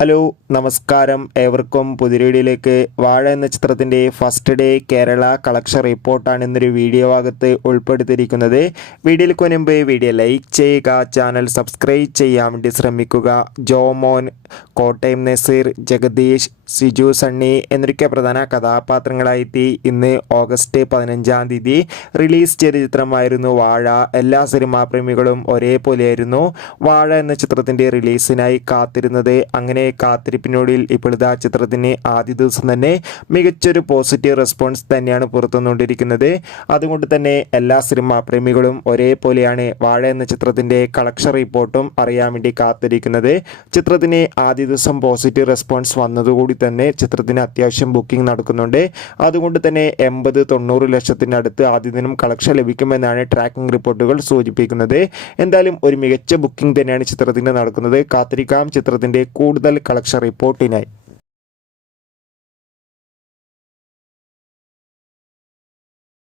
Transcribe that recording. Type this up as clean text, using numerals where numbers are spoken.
Hello നമസ്കാരം, ഏവർക്കും പുതിയ വീഡിയോയിലേക്ക്. വാഴ എന്ന ചിത്രത്തിൻ്റെ ഫസ്റ്റ് ഡേ കേരള കളക്ഷൻ റിപ്പോർട്ടാണ് ഇന്നൊരു വീഡിയോ ഭാഗത്ത് ഉൾപ്പെടുത്തിയിരിക്കുന്നത്. വീഡിയോയിലേക്ക് മുൻപ് വീഡിയോ ലൈക്ക് ചെയ്യുക, ചാനൽ സബ്സ്ക്രൈബ് ചെയ്യാൻ വേണ്ടി ശ്രമിക്കുക. ജോമോൻ, കോട്ടയം നസീർ, ജഗദീഷ്, സിജു സണ്ണി എന്നൊക്കെ പ്രധാന കഥാപാത്രങ്ങളായെത്തി ഇന്ന് ഓഗസ്റ്റ് 15 റിലീസ് ചെയ്ത ചിത്രമായിരുന്നു വാഴ. എല്ലാ സിനിമാ പ്രേമികളും ഒരേപോലെയായിരുന്നു വാഴ എന്ന ചിത്രത്തിൻ്റെ റിലീസിനായി കാത്തിരുന്നത്. അങ്ങനെ കാത്തിരിപ്പിനോടിൽ ഇപ്പോഴത്തെ ചിത്രത്തിന് ആദ്യ ദിവസം തന്നെ മികച്ചൊരു പോസിറ്റീവ് റെസ്പോൺസ് തന്നെയാണ് പുറത്തുവന്നുകൊണ്ടിരിക്കുന്നത്. അതുകൊണ്ട് തന്നെ എല്ലാ സിനിമാ പ്രേമികളും ഒരേപോലെയാണ് വാഴ എന്ന ചിത്രത്തിൻ്റെ കളക്ഷൻ റിപ്പോർട്ടും അറിയാൻ വേണ്ടി കാത്തിരിക്കുന്നത്. ചിത്രത്തിന് ആദ്യ ദിവസം പോസിറ്റീവ് റെസ്പോൺസ് വന്നതുകൂടി തന്നെ ചിത്രത്തിന് അത്യാവശ്യം ബുക്കിംഗ് നടക്കുന്നുണ്ട്. അതുകൊണ്ട് തന്നെ 80-90 ലക്ഷത്തിനടുത്ത് ആദ്യ ദിനം കളക്ഷൻ ലഭിക്കുമെന്നാണ് ട്രാക്കിംഗ് റിപ്പോർട്ടുകൾ സൂചിപ്പിക്കുന്നത്. എന്തായാലും ഒരു മികച്ച ബുക്കിംഗ് തന്നെയാണ് ചിത്രത്തിന് നടക്കുന്നത്. കാത്തിരിക്കാം ചിത്രത്തിൻ്റെ കൂടുതൽ കളക്ഷൻ റിപ്പോർട്ടിനായി.